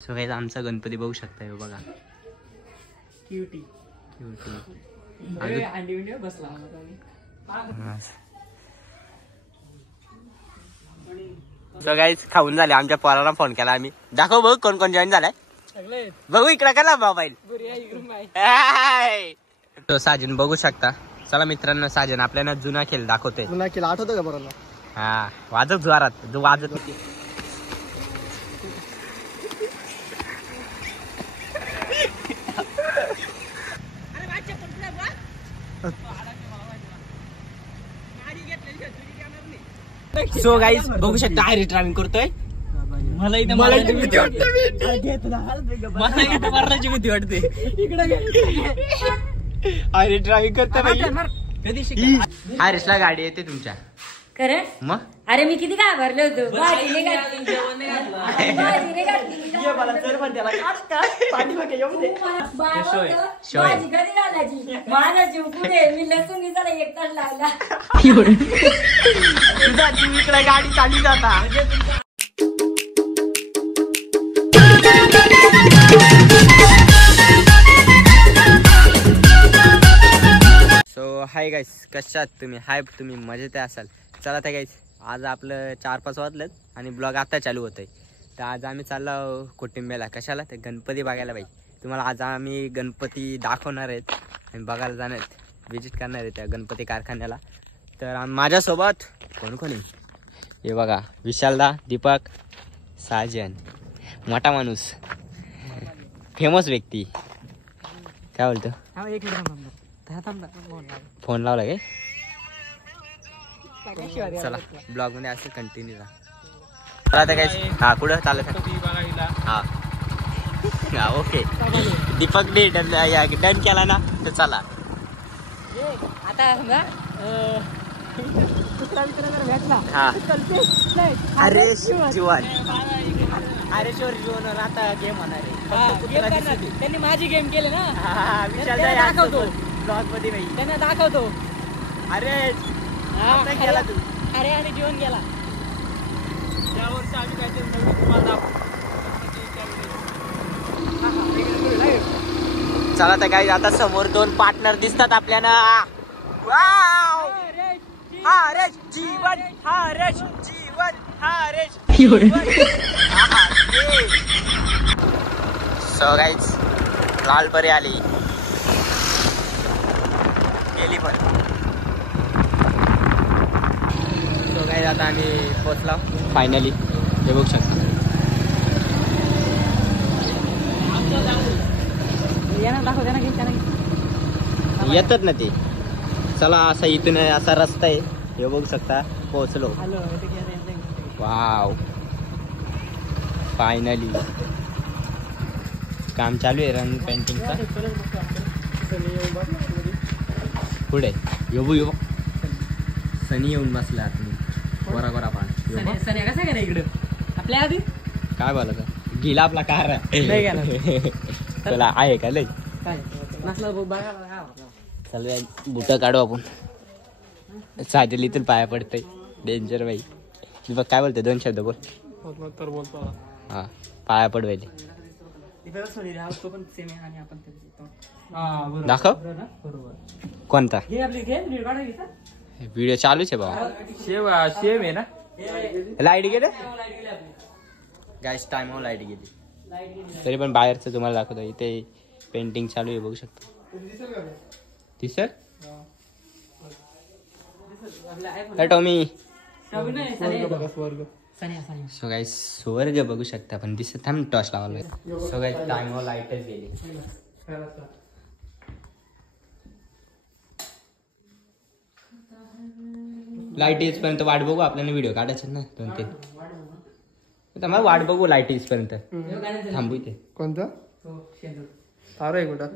So guys आमचा गणपती बघू शकता बघा. क्यूटी बसला. सो गाइस खाऊन झाले. आमच्या पोराला फोन केला आम्ही. दाखव बघ कोण कोण जॉईन झालाय. बघू इकडे करा मोबाईल. तो साजन बघू शकता. चला मित्रांनो साजन आपल्याला जुना खेळ दाखवतोय. जुना खेळ आठवतो का बरोबर. हा वाजत जोरात जो वाजत होती. सो गाईज बघू शकता आयरी ड्रायव्हिंग करतोय. मला इथे मारायची भीती वाटते. आयरी ड्रायव्हिंग करतोय भाई. आयरिशला गाडी येते तुमच्या खरं मग. अरे मी किती काय भरले होतो. भाजी कधी घालायची माझा जीव पुढे. मी लसूण निघाला एक तास लागला. तुझा जीव इकडे गाडी चालली जाता. सो हाय गाईस कशात तुम्ही. हाय तुम्ही मजेत असाल. चला त्या गाईस आज आपलं 4-5 वाजलेत आणि ब्लॉग आता चालू होतोय. तर आज आम्ही चाललो कोटिंब्याला. कशाला ते गणपती बघायला बाई. तुम्हाला आज आम्ही गणपती दाखवणार आहेत आणि बघायला जाणार आहेत. विजिट करणार आहे त्या गणपती कारखान्याला. तर माझ्यासोबत कोण कोण आहे हे बघा. विशालदा, दीपक, साजन, मोठा माणूस, फेमस व्यक्ती. काय बोलतो. फोन लावला काय. चला ब्लॉग मध्ये असं कंटिन्यू राहा. चला आता काय हा कुठं चालत. हा हा ओके. दीपक डे डन केला ना तर चला. आता समजा हा हरेश जीवन. हरेश जीवन आता गेम होणार आहे. त्यांनी माझी गेम केली ना. दाखवतो ब्लॉग मध्ये बाई. त्यांना दाखवतो. अरे गेला तू. अरे आणि जीवन गेला. त्यावर्षी आम्ही काहीतरी नवीन तुम्हाला चला तर काही आता समोर 2 पार्टनर दिसतात आपल्याला. हरेश जीवन, हरेश जीवन, हरेश जीवन. सो गाईज लालपरी आली गेली पण. सो गाईज आता आम्ही पोचलो फायनली. हे बघू शकता. येतात ना ते. चला असा इथून असा रस्ता आहे. हे बघू शकता पोहोचलो. वाव फायनली काम चालू आहे रंग पेंटिंगचा. पुढे येऊ येऊ सनी येऊन बसला आतून. गोरा गोरा पान सनी कसा गेला इकडं आपल्या आधी. काय बोलायचं गेला आपला कार आहे. चला आहे का लय. चल बुट काढू आपण. साजल इथून पाया पडतय. डेंजर बाई. बघ काय बोलतोय 2 शब्द बोल. हा पाया पडवायले. दाखव कोणता व्हिडिओ चालूच आहे बाबा. सेम आहे ना. लाईट गेले गाईस. टाइम लाईट गेली तरी पण बाहेरचं तुम्हाला दाखवतो. इथे पेंटिंग चालू आहे बघू शकता. दिसर टॉमी. सो गाईस स्वर्ग बघू शकता पण दिसत. थांब टॉर्च लावला. सो गाईस टाइम लाईटच गेली. लाईट येईपर्यंत वाट बघू. आपल्याला व्हिडिओ काढायचं ना 2-3. मला वाट बघू लाईट येईपर्यंत. थांबू इथे. कोणतं तारा आहे कुठं.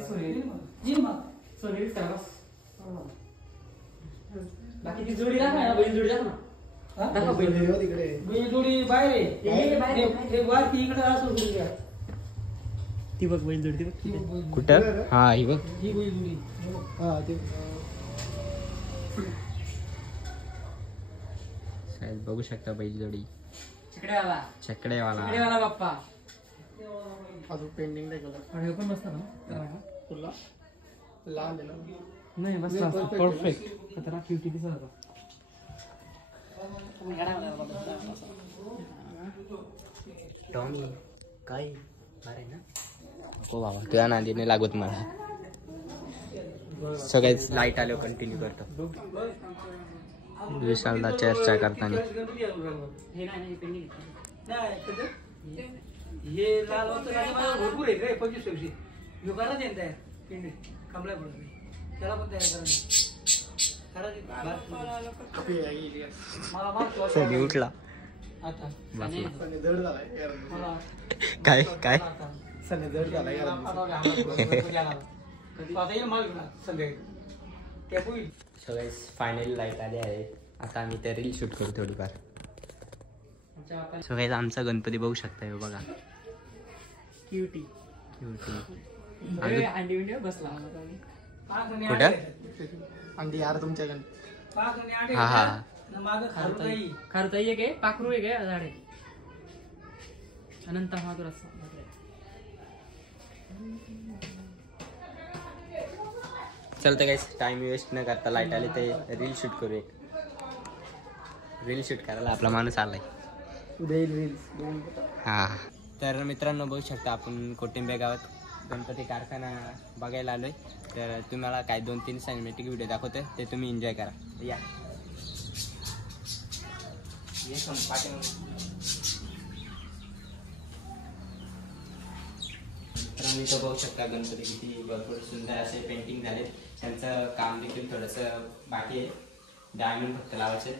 सोनेरी सोनेरी बाकी ती जोडी दाखव ना. बैल जोडी दाखव ना. बैल जोडी बाहेर आहे. एक वार ती इकडे असो. ती बघ बैलजोडी ती बघ. कुठं? हा ही बघ. ही बैलजोडी. हा ते साहेब बघू शकता बैलजोडी चिकड्यावाला चकडेवाला. बाप्पा. अजून पेंडिंग नाही केलं. आणि पण बसता ना तुला लहान आहे ना. नाही बसला परफेक्ट. खतरा क्यूटी दिसत होता. टॉमी काय अरे ना हो बाबा तुझ्या नादीने लागत मला. सगळेच लाईट आल्यावर कंटिन्यू करतो. विशालदा चर्चा करताना हे लाल होतं भरपूर आहे रे 25-26. युगाला देत आहे पिंडी कमला पडत त्याला पण तयार सगळी उठला. आता काय काय सगळे फायनली लाईट आली आहे. आता आम्ही त्या रील शूट करू थोडीफार. सगळ्यात आमचा गणपती बघू शकता बघा. Cutie Cutie. अंडी विंडी बसला कुठं? अंडी यार तुमच्याकडे. हा हा खारुताई एक आहे पाखरू एक आहे झाड आहे. अनंत महादूर असं चलतं काय टाइम वेस्ट न करता लाईट आली ते रील शूट करू. एक रील शूट करायला आपला माणूस आलाय. हा तर मित्रांनो बघू शकता आपण कोटिंबे गावात गणपती कारखाना बघायला आलोय. तर तुम्हाला काय 2-3 सिनेमॅटिक व्हिडिओ दाखवते ते तुम्ही एन्जॉय करा. या मित्रांनो इथं बघू शकता गणपती किती भरपूर सुंदर असे पेंटिंग झाले. त्यांचं काम देखील थोडंसं बाकी आहे. डायमंड फक्त लावायचे.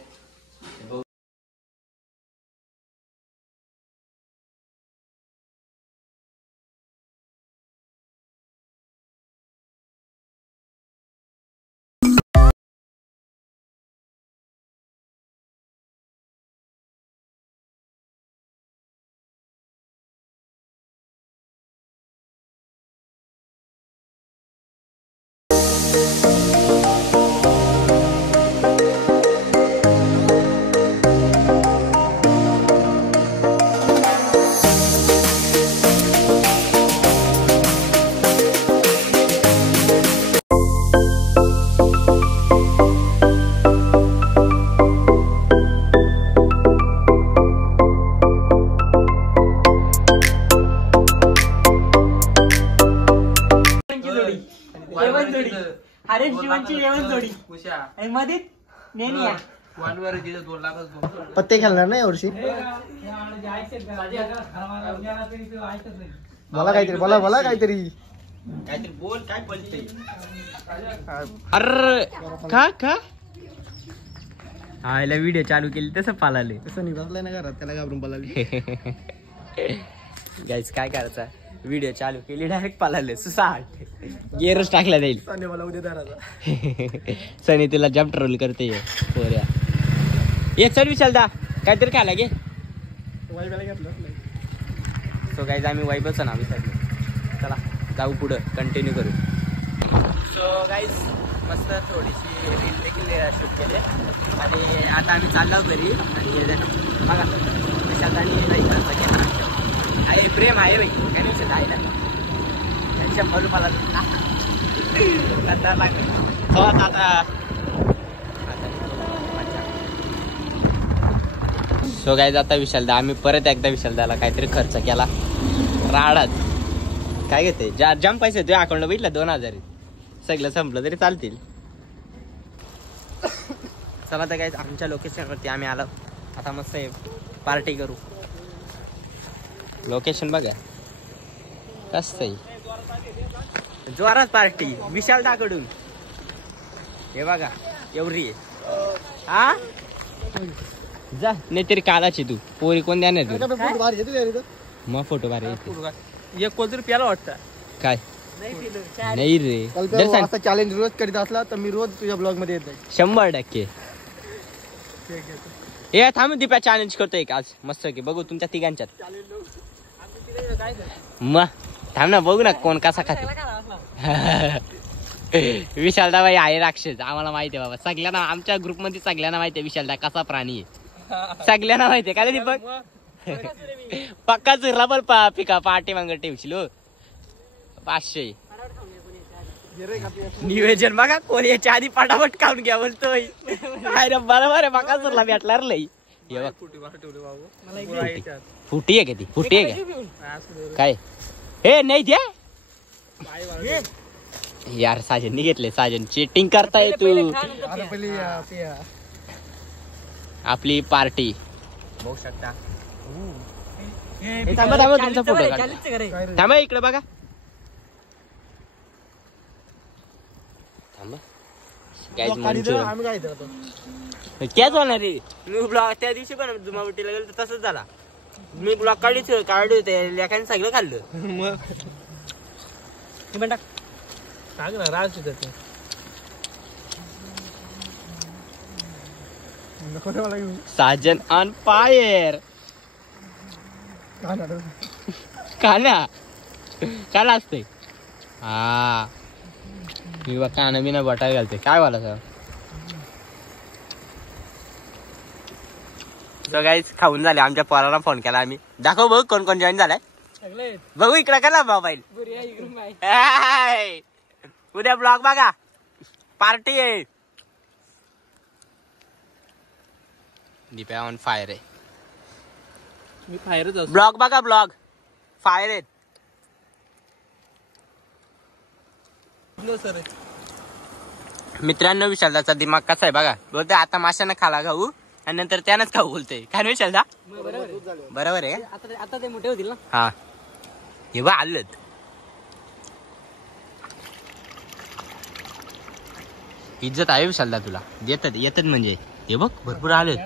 अरे जीवनची जेवण जोडी आणि मध्ये नेनिया पत्ते खेळणार नाही वर्षी. मला काहीतरी मला काहीतरी बोल काय बोलते. अरे का आयला व्हिडिओ चालू केली तसं पालाले तसं निघालंय ना घरात त्याला घाबरून पळाली. गाईस काय करायचं व्हिडिओ चालू केली डायरेक्ट पालाले सुसाट गेअरच टाकला जाईल. मला उद्या दाराचा सनी तिला जम्प ट्रोल करते पोऱ्या. एक चल विशालदा काहीतरी काय लागे. सो गाईज आम्ही वैभवचं नाव विसरलो. चला जाऊ पुढं कंटिन्यू करू. सो गाईज मस्त थोडीशी रील देखील शूट केले आणि आता आम्ही चाललो घरी. आणि बघा विशालदानी आहे प्रेम आहे बाई काय नाही विषय आहे ना त्यांच्या म्हणून मला आता. सो गाईज आता विशालदा आम्ही परत एकदा विशालदाला काहीतरी खर्च केला राडात. काय घेते जाम पैसे तुझ्या अकाउंटला भेटला 2000. सगळं संपलं तरी चालतील. चला तर काय आमच्या लोकेशनवरती आम्ही आलो. आता मस्त पार्टी करू. लोकेशन बघा कसं आहे जोरात पार्टी विशालदाकडून. हे बघा एवढी हा जा नाही तरी कालाची तू पोरी कोण द्या नाही तू. मग फोटो भारी एक कोणतरी प्याला वाटतं काय नाही रे. चॅलेंज रोज करीत असला तर मी रोज तुझ्या ब्लॉग मध्ये येत 100%. हे थांब दीपा चॅलेंज करतोय आज मस्त की बघू तुमच्या तिघांच्यात. मग थांब ना बघू ना कोण कसा खाते. विशालदा बाई आहे राक्षस आम्हाला माहिती आहे बाबा. सगळ्यांना आमच्या ग्रुपमध्ये सगळ्यांना माहिती आहे विशालदा कसा प्राणी आहे. सगळ्यांना माहिती आहे का रे दीपक. पक्का चुरला पण पिका पाठी मांग ठेवशील हो. 500 नियोजन बघा कोण याच्या आधी पटापट काढून घ्या बोलतोय. अरे बरोबर आहे पक्का चुरला भेटणार लई. हे बघ फुटी आहे का ती फुटी आहे का काय हे नाही द्या यार. साजननी घेतले. साजन चीटिंग करताय तू. आपली पार्टी बघू शकता. थांबा थांबा तुमचा फोटो थांबा इकडे बघा. थांबा त्याच होणार रे. मी ब्लॉग त्या दिवशी पण जुमावटीला गेलो तर तसंच झाला. मी ब्लॉग काढले होते लेखाने सगळं खाल्लं. Sajan on fire. काना काला असते हा. मी बघ काना बिना बटाय घालते काय वाला सर. सो गाईज खाऊन झाले. आमच्या पोराला फोन केला आम्ही. दाखव बघ कोण कोण जॉईन झालाय. बघू इकडे करा मोबाईल. उद्या ब्लॉग बघा पार्टी आहे. दीपा ऑन फायर आहे. मी फायरच असतो. ब्लॉग बघा ब्लॉग फायर आहे. मित्रांनो विशालदाचा दिमाग कसा आहे बघा. बोलते आता माशांना खाला खाऊ आणि नंतर त्यानंच खाऊ बोलते. काय नाही विशालदा बरोबर आहे. आता ते मोठे होतील ना. हा हे बघ आलत. इज्जत आहे विशालदा तुला. देतात येतात म्हणजे हे बघ भरपूर आलेत.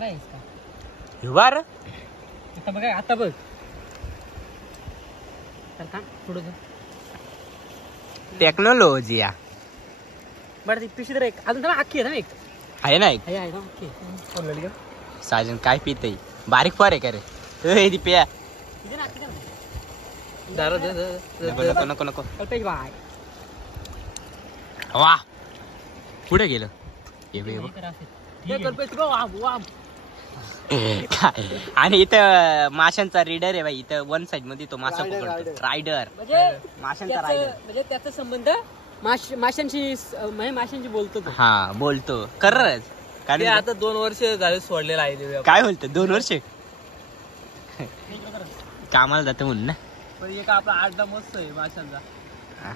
हे बार आता बघ आता बघ टेक्नॉलॉजी या बरं ती पिशवी तर एक अजून अख्खी आहे ना. एक आहे ना एक. आहे ना अख्खी. साजन काय पितय बारीक फार आहे का रे. दिप्या नको नको नको. वा पुढे गेलं. आणि इथं माशांचा रीडर आहे बाई. इथं वन साइड मध्ये तो मासा पकडतो. रायडर माशांचा रायडर. म्हणजे त्याचा संबंध माशांशी बोलतो. हा बोलतो खरंच. कारण आता 2 वर्ष झाले सोडलेला आहे. काय बोलतो 2 वर्ष कामाला जातं म्हणून ना. पण एक आपला अड्डा मस्त आहे माशांचा.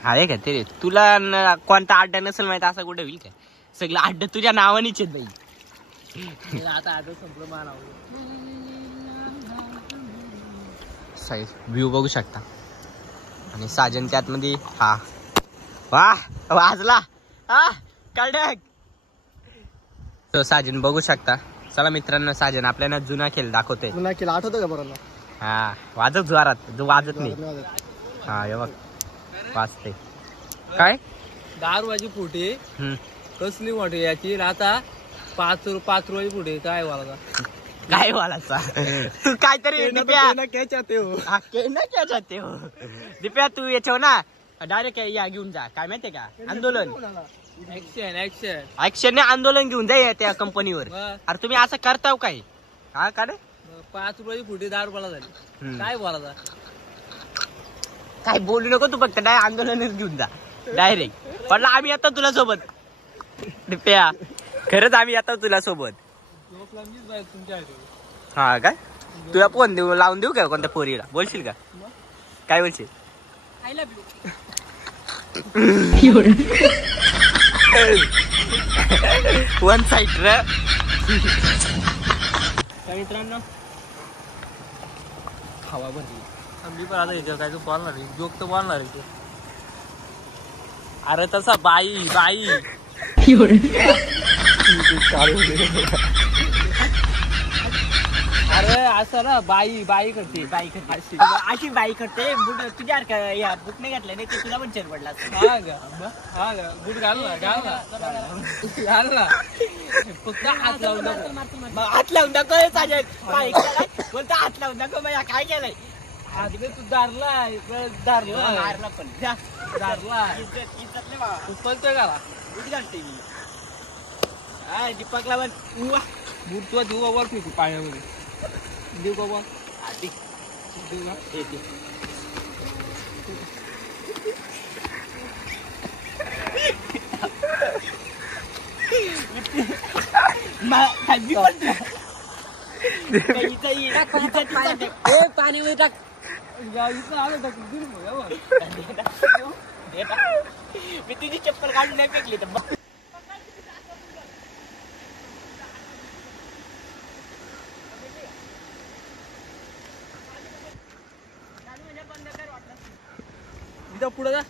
आहे का ते तुला कोणता अड्डा नसेल माहिती असं कुठे होईल काय. सगळं अड्डा तुझ्या नावानेच आहेत बाई. आता अड्डा संपलं मला. व्ह्यू बघू शकता. आणि साजन त्यात मध्ये हा वाह वाजला हा कडक. तो साजन बघू शकता. चला मित्रांनो साजन आपल्याला जुना खेळ दाखवते. जुना खेळ आठवतो का बरोबर. हा वाजत जोरात जो वाजत नाही. हा हे बघ वाजते काय 10 रुपयाची फुटी कसली मोठी याची. आता 5 रुपयाची फुटी. काय वाला काय बोलायचा तू काहीतरी क्या चाहते हो. दिप्या तू याच्यावर ना डायरेक्ट या घेऊन जा. काय माहितीये का आंदोलन ऍक्शन आंदोलन घेऊन जा त्या कंपनीवर. अरे तुम्ही असं करताव काय. हा का रे 5 रुपयाची फुटी 10 रुपयाला झाली. काय बोलायचा काय बोलू नको तू फक्त डायरेक्ट आंदोलनच घेऊन जा डायरेक्ट. पण आम्ही आता तुला सोबत दिप्या खरंच आम्ही आता तुला सोबत. हा काय तुला फोन देऊ लावून देऊ का कोणत्या पोरीला बोलशील का. काय बोलशील. I love you. One side र. मित्रांनो हवा भरली. आम्ही पण आता याच्यावर काय बोलणार आहे. जोक तर बोलणार आहे. अरे तसा बाई बाई अरे असं ना बाई बाई करते. अशी बाई करते. बुट तुझ्या बुट नाही घातलं नाही तुला पण चेर पडला. हा का बुट घाल ना फक्त हात लावून दाखव. हात लावून दाखव. बोलतो हात लावून दाखव. काय केलंय आधी तू दारलाय मारला पण जा. दारलाय इज्जत नाही बाबा. उचलतोय का उडी घालते मी. हा दीपकला पण उवा. बूट तुला देऊ का वर फेकू पाण्यामध्ये देऊ का वर आधी देऊ ना येते. पाणी टाक आलं टाक मी तुझी चप्पल काढून नाही फेकली तर पुढे जा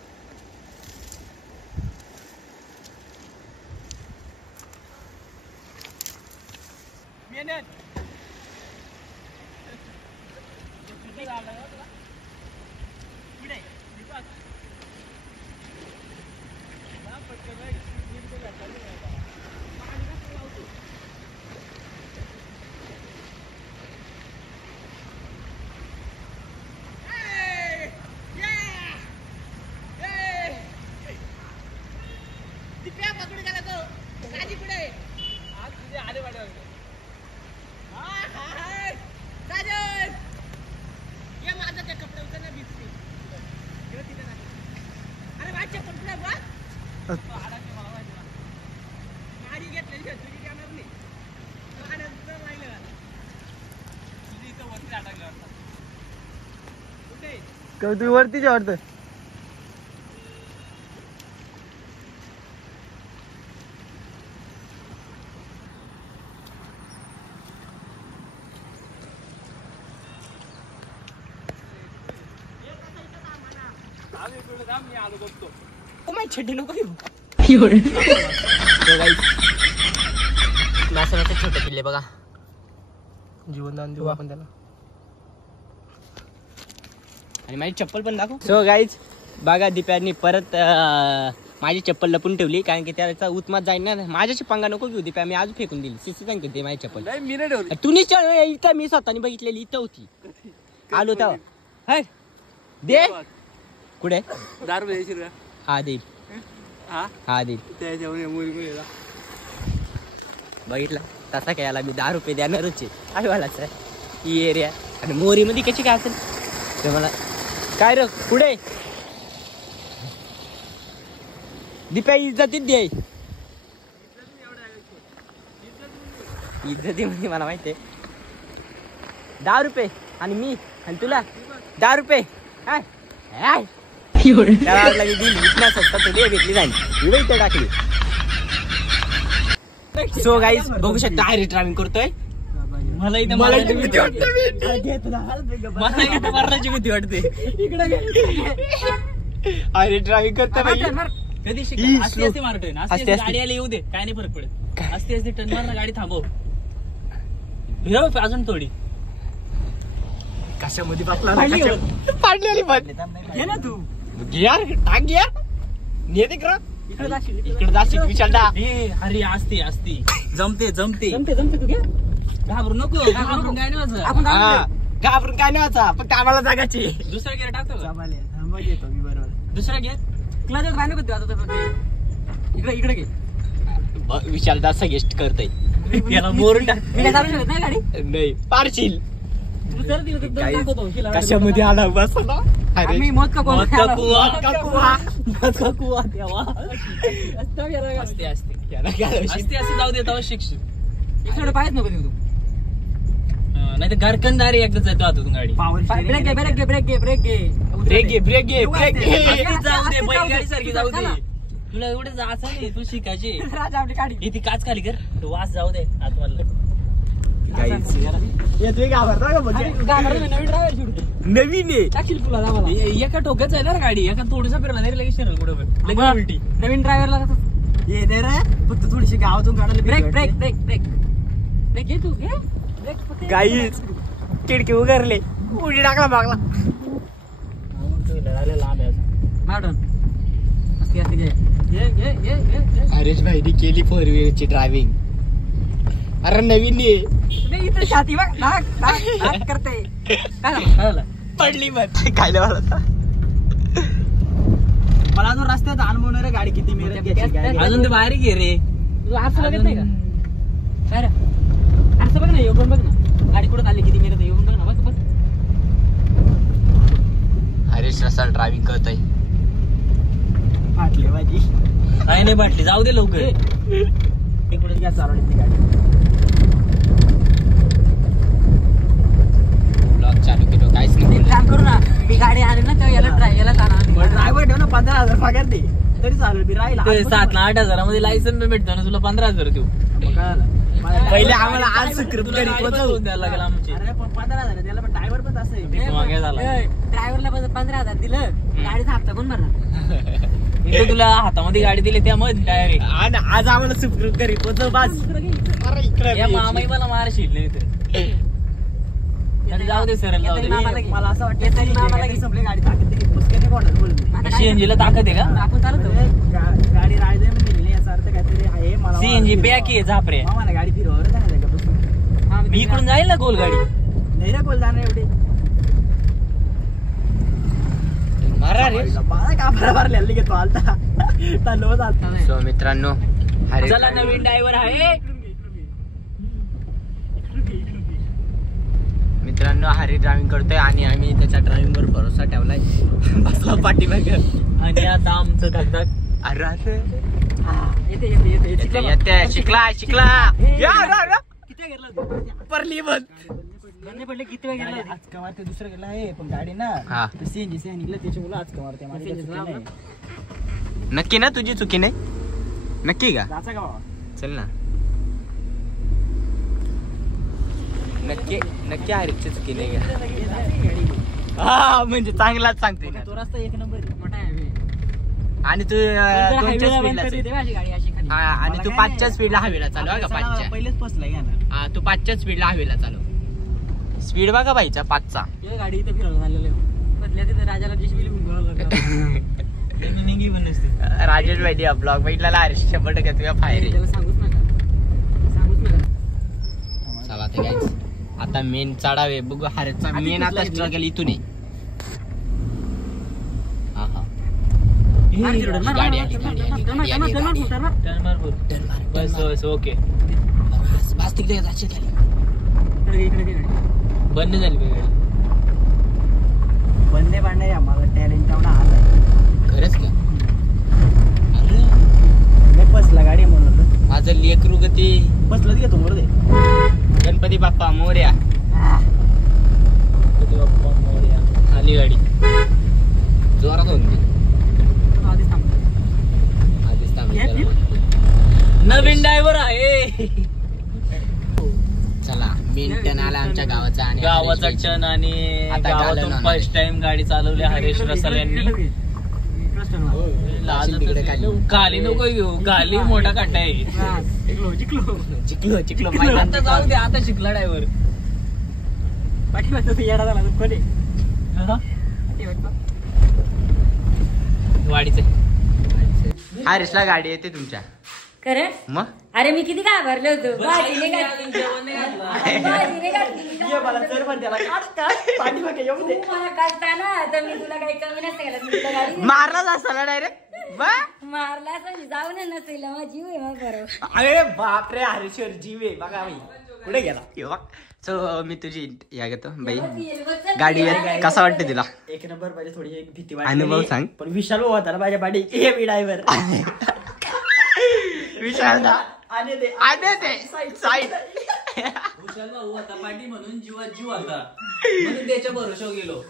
तू वरतीच वाटतं. छड्डी नको छोटे पिल्ले बघा. जीवनदान देऊ आपण त्याला आणि माझी चप्पल पण दाखव. सो गाईज बघा दीप्यानी परत माझी चप्पल लपून ठेवली कारण की त्याचा उत्मात जाईल ना. माझ्याशी पंगा नको घेऊ दीप्या. मी आज फेकून दिली. सीसी सांगते ते माझी चप्पल नाही मी नाही ठेवली. तू इथं मी स्वतःने बघितलेली इथं होती. आलो तेव्हा दे कुठे दारू द्यायची का हा देईल हा देईल. त्याच्यावर बघितला तसा काय याला मी 10 रुपये देणारच आहे. काय वाला सर ही एरिया आणि मोरी मध्ये कशी काय असेल ते मला काय रे पुढे दीपा इज्जतीत दे. इज्जती म्हणजे मला माहिती आहे 10 रुपये आणि मी आणि तुला 10 रुपये त्याला दिली इतना स्वस्त तुला भेटली जाईल इथे टाकली. सो गाईज बघू शकता हायरे ड्रायव्हिंग करतोय. मला इथं मारायची भीती वाटते. मारायची भीती वाटते. हायरे ड्रायव्हिंग करतोय कधी slow. मारतोय ना असते. गाडी आली येऊ दे काय नाही फरक पडत. असते टर्न मार ना गाडी थांबव फिरव अजून थोडी कशामध्ये पाडलेली घे ना तू यार टाक घ्या नेते करा इकडे जाशील विचारता. अरे असते जमते तू घे घाबरू नको घाबरून काय नाही घाबरून काय नाही व्हायचा फक्त आम्हाला जागाची. दुसरा गेअर टाकतो का घेतो मी बरोबर. दुसरा गेअर क्लास बाय नको इकडे घे विशालदा सजेस्ट करतोय याला मोरून टाक. नाही गाडी नाही पारशील दाखवतो कशामध्ये आला बस आम्ही मत का मत का कुवा तेव्हा असते जाऊ देत शिक्षण इकडे पाहिजे नको तू नाही तर घरकंदारी एकदाच येतो आता तू गाडी ब्रेक घे जाऊ दे बैलगाडी सारखी जाऊ दे. तुला एवढं जायचं नाही तू शिकायची ती काच खाली कर तू वास जाऊ दे आतवाला नवीन एका टोक्याच आहे ना गाडी एका थोडीसा फिरला नाही लगेच शिरल कुठं उलटी नवीन ड्रायव्हरला ये दे रे फक्त थोडीशी गावातून काढायला ब्रेक घे तू घे गाईच खिडकी उघडले उडी टाकला मागला. हरेश भाईनी केली 4 व्हीलरची ड्रायव्हिंग. अरे नवीन छाती करते पडली मग काय मला मला अजून रस्त्यात अनुभव रे गाडी किती मेहनत घ्यायची अजून ते बाहेर घे रे तुला असं बघत नाही का काय रे असं बघ ना योगन बघ ना गाडी कुठं चालली किती मेहनत योगन बघ ना बघ हरीश रसाल ड्रायव्हिंग करतोय फाटली माझी काय नाही बाटली जाऊ दे लवकर इकडे घ्या चालवली ती गाडी ब्लॉग चालू केलो काहीच नाही काम करू ना मी गाडी आली ना तेव्हा याला ड्रायव्हर ठेव ना 15,000 पगार दे तरी चालेल मी राहील 7-8 मध्ये लायसन भेटतो ना तुला 15,000 देऊ पहिले आम्हाला आज स्क्रिप्ट घरी पोहोचवून द्यायला लागेल आमची अरे पण 15,000 त्याला पण ड्रायव्हर पण असं ड्रायव्हरला 15,000 दिलं गाडीचा हप्ता पण भरला तुला हातामध्ये गाडी दिली त्यामध्ये डायरेक्ट आणि आज आम्हाला स्क्रिप्ट घरी पोहोचव बस या मामाई मला मार शिडले जाऊ दे सर जाऊ दे मला असं वाटतं संपली गाडी ताकद सीएनजी ला ताकद आहे का आपण चालतो गाडी रायडे दिलेली याचा अर्थ काहीतरी आहे मला सीएनजी पॅक आहे झापरे मला गाडी फिरवर जायचं मी इकडून जाईल ना गोल गाडी नाही रे बोल जाणार एवढे मारा रे मला का बरोबर लिहिली घेतो आलता चाललो चालता सो मित्रांनो हरीश चला नवीन ड्रायव्हर आहे मित्रांनो हरी ड्रायव्हिंग करतोय आणि आम्ही त्याच्या ड्रायव्हिंग वर भरोसा ठेवलाय बसला पाठीमागे आणि आता आमचं धगधग अरे येते येते शिकला किती घेतलं परली बंद नाही पडले किती वेळ गेला आज कमार ते दुसरं गेला आहे पण गाडी ना सीएनजी से निघलं त्याच्यामुळे आज कमार ते माझी नक्की ना तुझी चुकी नाही नक्की का जायचं का बाबा चल ना नक्की नक्की हरीची चुकी नाही का हा म्हणजे चांगलाच सांगतोय ना तो रस्ता एक नंबर मोठा आहे आणि तू 2च्या स्पीडला आणि तू 5च्या स्पीडला हवेला चालू का 5च्या पहिलेच पोचलाय का ना हा तू 5च्या स्पीडला हवेला चालू स्पीड बघा बाईचा 5चा गाडी इथे फिरवलं झालेलं बदल्या तिथे राजाला जेसीबी निघी पण नसते राजेश भाई ब्लॉग बघितला हरीश 100% तुझ्या फायर त्याला सांगूच नका चला ते गाईच आता मेन चढावे बघू हरेचा मेन आता स्ट्रगल इथून आहे हा हा गाडी आली टर्न मार बस बस ओके बस तिकडे जायची खाली बंद झाली गाडी बंदे पाडणे आम्हाला टॅलेंट तेवढा आज आहे खरंच का अरे मी बसला गाडी म्हणून माझं लेकरू गती बसलं की घेतो मोर गणपती बाप्पा मोरया आली गाडी जोरात होऊन दे आधीच थांबतो आधीच थांबली नवीन ड्रायव्हर आहे चला मेन टन आला आमच्या गावाचा आणि गावाचा क्षण आणि आता गावातून गालं फर्स्ट टाइम गाडी चालवली हरीश रसाल यांनी खाली नको घेऊ खाली मोठा काटा आहे चिकलो चिकलो आता जाऊ दे आता शिकला ड्रायव्हर येडा झाला तो कोणी वाडीचे हरीशला गाडी येते तुमच्या खरं मग अरे मी किती काय भरले होतो भाजीने घातली मला चर पण त्याला पाठीमागे येऊ दे तू मला काढता ना तर मी तुला काही कमी नसते केलं मी तुला गाडी मारलाच असला डायरेक्ट मारला असं जाऊन नसेल मग जीव आहे मग बरोबर अरे बापरे हरीश्वर जीव आहे बघा बाई कुठे गेला सो मी तुझी या घेतो बाई गाडी कसा वाटते तुला एक नंबर पाहिजे थोडी एक भीती अनुभव वाटली सांग. पण विशाल होता ना माझ्या पाठी हे मी ड्रायव्हर विशाल आणि ते साईड विशाल भाऊ आता पाठी म्हणून जीवात जीव आता म्हणून त्याच्या भरोशावर गेलो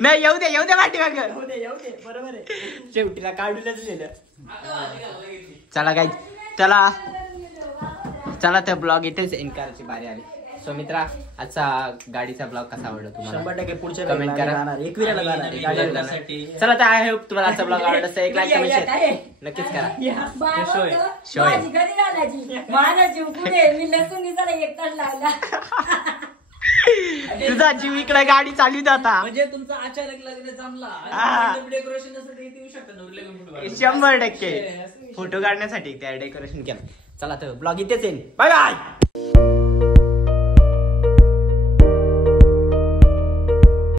नाही येऊ दे पाठीमाग येऊ दे बरोबर आहे शेवटीला काढूनच लिहिलं चला काय चला त्या ब्लॉग इथेच एंड करायची बारी आली. सो मित्रा आजचा गाडीचा ब्लॉग कसा आवडला तुम्हाला 100% पुढच्या कमेंट करा. एक विराला जाणार चला तर आय होप तुम्हाला आजचा ब्लॉग आवडला असेल. एक लाईक कमेंट शेअर नक्कीच करा. शोय. माझी कधी घालायची माझा जीव पुढे मी लसूण जरा एक तास लावला तुझा जीव इकडे गाडी चालू आता म्हणजे तुमचा अचानक लग्न जमला डेकोरेशन येऊ शकतं 100% फोटो काढण्यासाठी त्या डेकोरेशन केलं. चला तर ब्लॉग इथेच येईल. Bye bye.